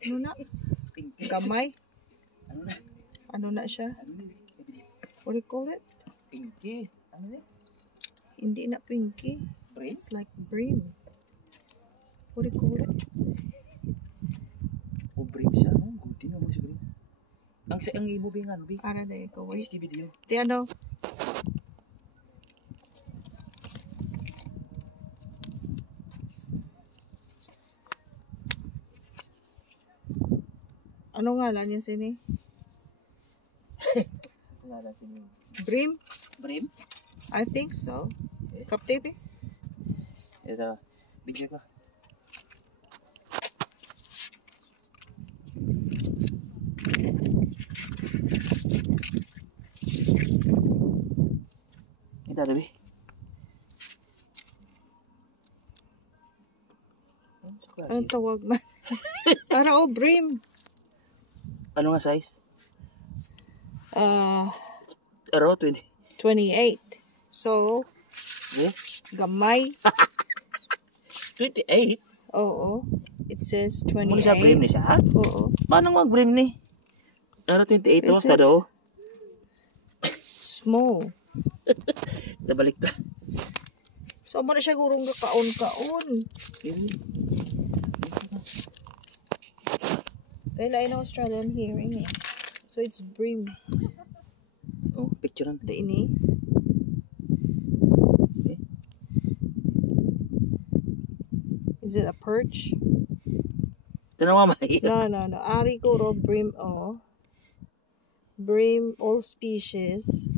Ano na? Pinky. Gamay? Ano na? Ano na siya? Ano na? What do you call it? Pinky. Ano na? Hindi na pinky. Bream? It's like bream. What do you call it? O bream siya. Oh, good din naman siguro. Ang imo bingan, bi. Ara na ikaw. Wait. Sige video. Di ano? Ano nga lang yan sini? Wala na sini. Bream? Bream? I think so. Cup TV? Ito. Video ko. Ito, Dabi. Anong tawag man? Para bream. Ano nga size? Aro, 20. 28. So, Eh? gamay. 28? Oo. It says 28. Muna siya bream ni siya, ha? Oo. Paano mag-bream ni? Aro, 28. Is Mas ta it? daw. Small. Nabalik ta. So, mo na siya gurong kaon-kaon. Dahil ay na Australian hearing eh. So, it's bream. Oh, picture lang. The ini. Eh? Is it a perch? Tanawa may. No. Ari guro bream, oh. Bream, all species.